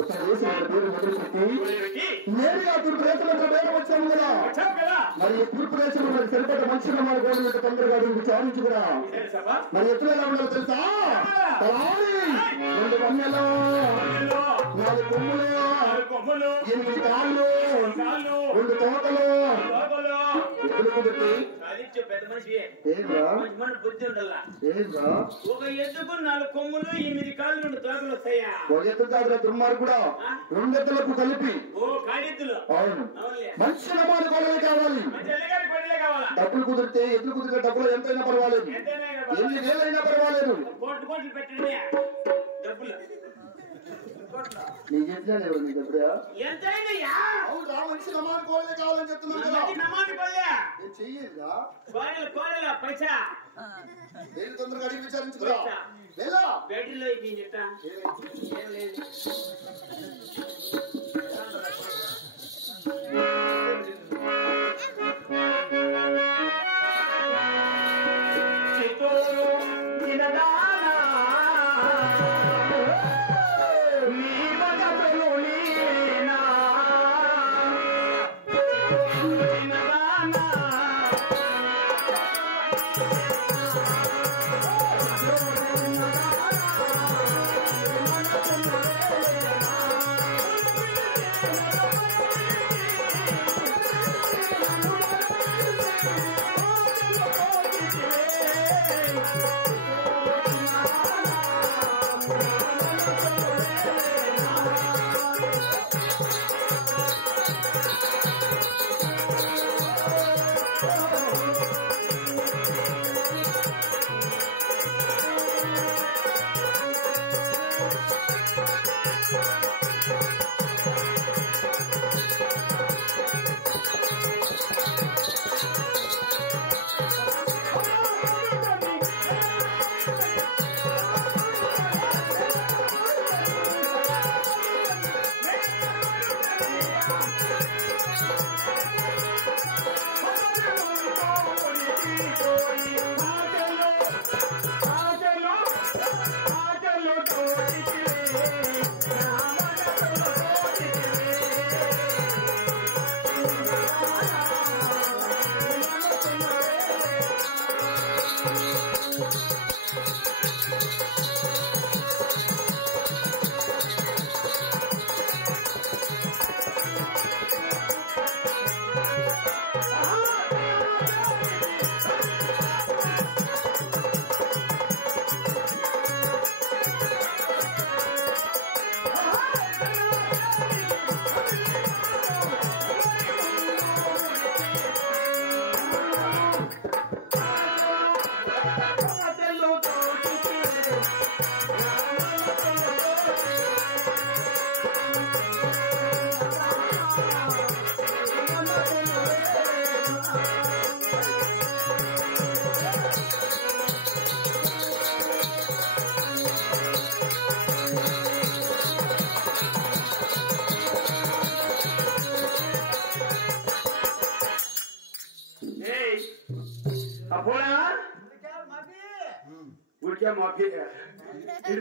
ఉత్తర దేశం పేరు మొదలుపెట్టి నేరుగా తూర్పు దేశంలో వేరే వచ్చాము కదా. మరి తూర్పు దేశంలో మరి సరిపడ మనుషులు మన గవర్నమెంట్ తొందరగా విచారించు కూడా. మరి ఎత్తులు ఎలా ఉండాలో తెలుసా? 2 వన్నెలు 4 కొమ్ములు 8 కాళ్ళు 2 తోకలు ఎత్తులు కుదిరి పెద్ద మనిషి బుద్ధి ఉండాలా? ఒక ఎద్దుకు 4 కొమ్ములు 8 కాళ్ళు 2 తోకలు వస్తాయా? ఒక ఎత్తు కాదు దుర్మార్గు కూడా 2 ఎత్తులకు కలిపి. కాడెత్తులు. అవును, మంచి నమాలు కొనలే కావాలి. డబ్బులు కుదిరితే ఎద్దులు కుదిరితే డబ్బులు ఎంతైనా పర్వాలేదు, ఎన్ని వేలైనా పర్వాలేదు. కోట్లు పెట్టండి డబ్బులు. నీకు ఎట్లా నీకు ఎప్పుడా ఎంతైనా మంచి నమాలు కోళ్ళే కావాలని చెప్తున్నాను కదా. చెయ్యదా పైసా తొందరగా అడిగి విచారించుకురా. బ్యాటరీలో ఏం లేదు.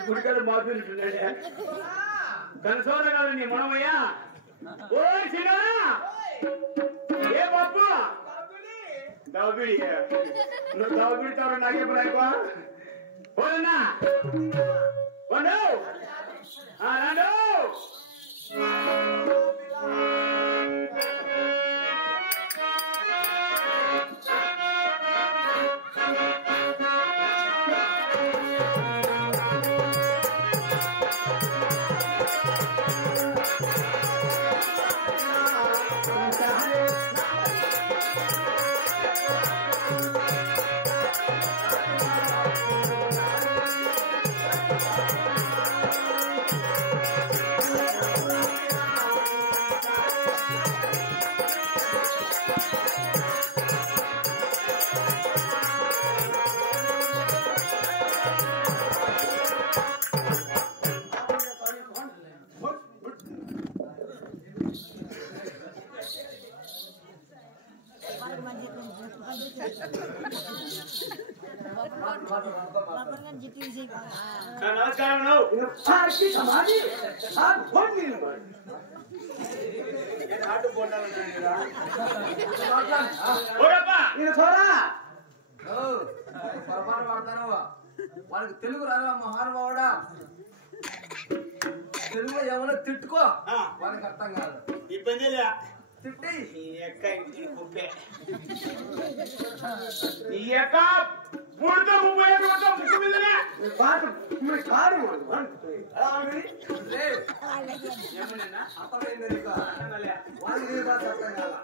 గుడికాడ మాఫీ కనసోద కాదు నీ మనమయ్యా. ఓ చిన్న ఏ బాబు దవబిడి నువ్వు దవబిడితావు నాకేపు నాయకు పోదన్నా పండు రాండు నమస్కారం పొరపాటు పడతాను వాళ్ళకి తెలుగు రాదా మహానుభావుడా తెలుగులో ఏమైనా తిట్టుకో వాళ్ళకి అర్థం కాదు ఇబ్బంది తిట్టి నీ యొక్క ఇంటికి కుప్పే నీ యొక్క పుడతా 30 ముక్కు మీదనే ఏమన్నా అర్థమైంది నీకు వాళ్ళకి అర్థం కాదా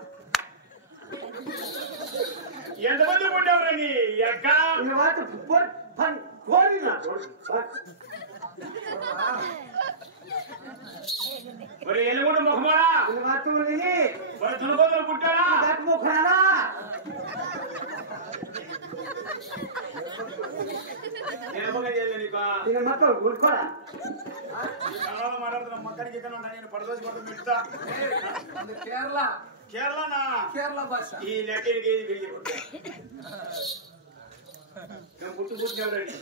ఎంతమంది పుట్టావురా నీ యొక్క మరి ఎలుగుడు ముఖమాడా మరి దుర్గోదలు పుట్టారా మాట్లాడుతున్నా మొత్తానికి ఇక్కడ ఉంటా నేను పడదోసి కొత్త పెడతా కేరళ కేరళనా కేరళ భాష ఈ లెక్కడికి పెరిగి పుట్టు పుట్టినవరండి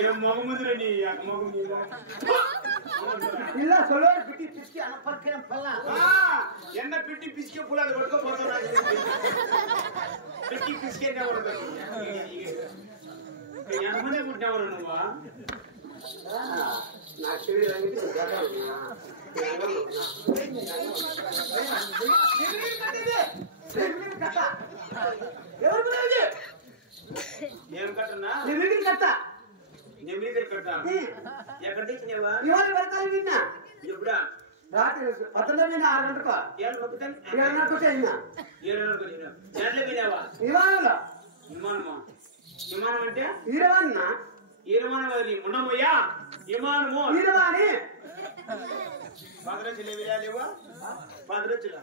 ఏం మొగముందురండి మొగం ఎన్న పెట్టి పిసికే పూలు అది కొట్టుకోపోతున్నా పెట్టి పిసికే ఎంతమంది పుట్టినవరు నువ్వా నాకు తెలియదు ఏం కట్టనా కట్ట నెమ్మిది కట్టా ఎక్కడ తెచ్చినావా ఇవాళ పెడతాను విన్నా ఎప్పుడా రాత్రి 19 6 గంటలకు 7 గంటలకు వచ్చినా 7 గంటలకు వచ్చినా జనలే వినావా విమానంలో విమానమా విమానం అంటే ఈరవన్నా ఈరమానం అది ఉండబోయా విమానము ఈరవాణి భద్రచలే వినాలేవా భద్రచల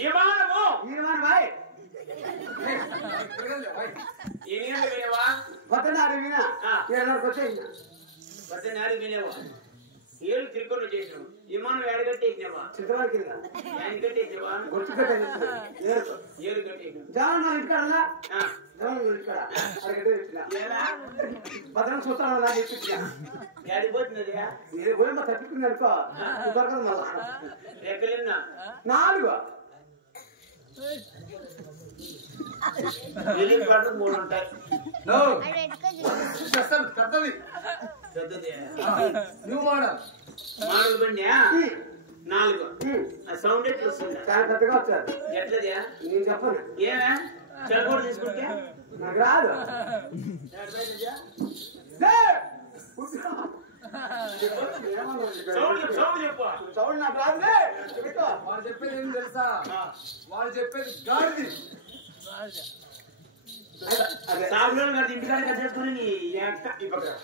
విమానము ఈరవాణి బాయ్ ఏం వినేవా 16 వినా 7 గంటలకు వచ్చినా 16 వినేవా ఏళ్ళు తిరుకొని చేసావు విమానం ఏడగట్టేసినావా చిత్తవాడి కింద ఆయన కట్టేసినావా గుర్తు కట్టేసిన ఏడు కట్టేసినావు జనం ఇంటికాడలా జనం ఇంటికాడ అడిగితే భద్రం చూస్తాను నాకు చెప్పించా ఏడిపోతున్నది నేను పోయి మా తప్పింది అనుకో దొరకదు మళ్ళా ఎక్కడన్నా 4 వెళ్ళిన పాటు 3 ఉంటాయి పెద్దది పెద్దది న్యూ మోడల్ మామూలు బండి 4 ఆ సౌండ్ ఎట్లా వస్తుంది చాలా పెద్దగా వచ్చారు ఎట్లది నేను చెప్పను ఏ చల్లకూడ తీసుకుంటే నాకు రాదు సౌండ్ చెప్పు సౌండ్ నాకు రాదులే వాళ్ళు చెప్పేది ఏం తెలుసా వాళ్ళు చెప్పేది గాడిది సాగులో గారి ఇంటికాడ కట్టేసుకుని నీ యొక్క ఈ పక్కన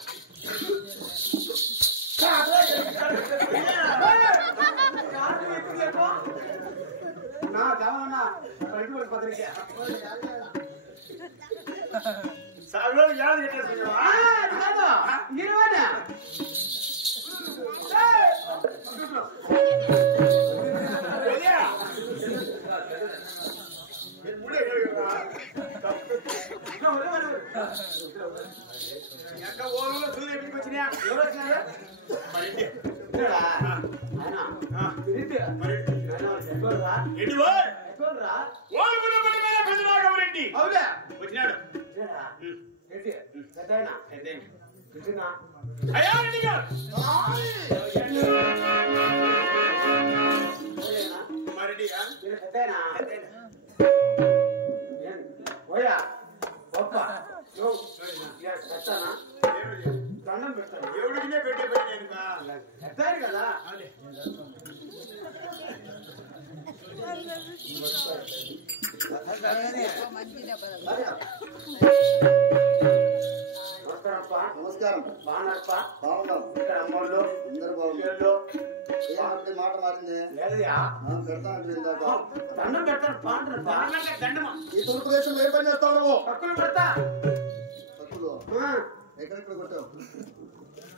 నా కావాలన్నా సాగులో యాద కట్టేసుకున్నావా ఎంత ఓరులో సూర్య ఇంటికి వచ్చినా ఎవరు వచ్చినారు వచ్చినాడు దండం పెడతాను ఎవడికినే పెట్టే ఎత్తారు కదా నమస్కారం. బాగున్నారప్ప బాగున్నాం. ఇక్కడ అమ్మోళ్ళు అందరు బాగున్నారు. వీళ్ళు ఏమంటే మాట మారింది. లేదయ్యా పెడతానంటే ఇందాక దండం పెడతాను బాగుంటుంది దండమా ఈ తూర్పు దేశంలో ఏ పని చేస్తావు నువ్వు? పక్కన పెడతా తప్పులు ఎక్కడెక్కడ కొట్టావు?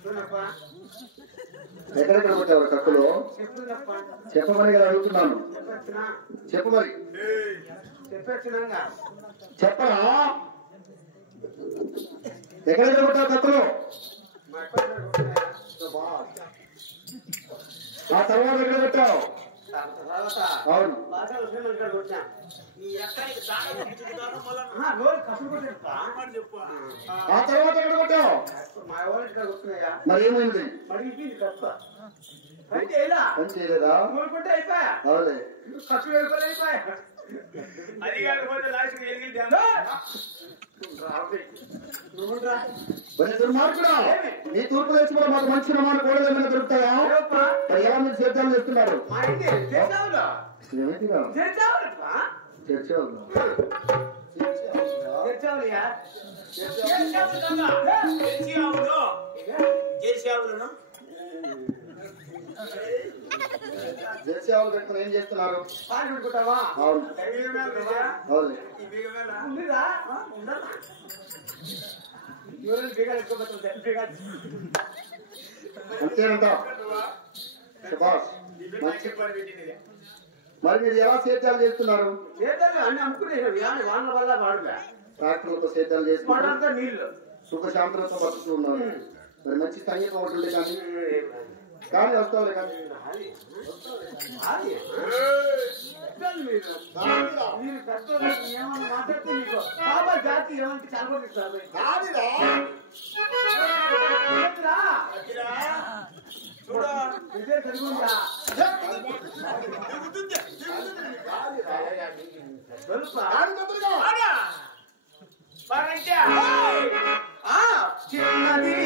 చూడప్ప ఎక్కడెక్కడ కొట్టావు కక్కులు? చెప్పుదప్ప చెప్పమని కదా అడుగుతున్నాను. చెప్పొచ్చునా చెప్పు మరి. చెప్పే చెప్పరా ఎక్కడెక్కడ కొట్టావు కత్తులు ఆ తర్వాత ఎక్కడ కొట్టావు అవును ఆ తర్వాత ఎక్కడ కొట్టావు మరి ఏమైంది పని చేయలేదా అవులే అది కాకపోతే లాస్ట్ ఎలిగి మరి దుర్మార్గుడా నీ తూర్పు దేశంలో మాకు మంచి నమ్మకం కూడా ఏమైనా దొరుకుతాయా మరి ఎలా మీరు సేద్యాలు చేస్తున్నారు ఏమిటిగా జెర్సీ ఆవులు పెట్టుకుని ఏం చేస్తున్నారు అవును అవును అంతేనంట శభాష్. మరి మీరు ఎలా సేద్యాలు చేస్తున్నారు ట్రాక్టర్లతో సేద్యాలు చేస్తున్నారు నీళ్లు సుఖశాంతులతో బతుకుతూ ఉన్నారు మరి మంచి సంగీతం ఒకటి ఉండే కానీ కానీ వస్తావులే కానీ మాట్లాడితే నీకు బాబా జాతి ఏమంటే చాలా చిన్నది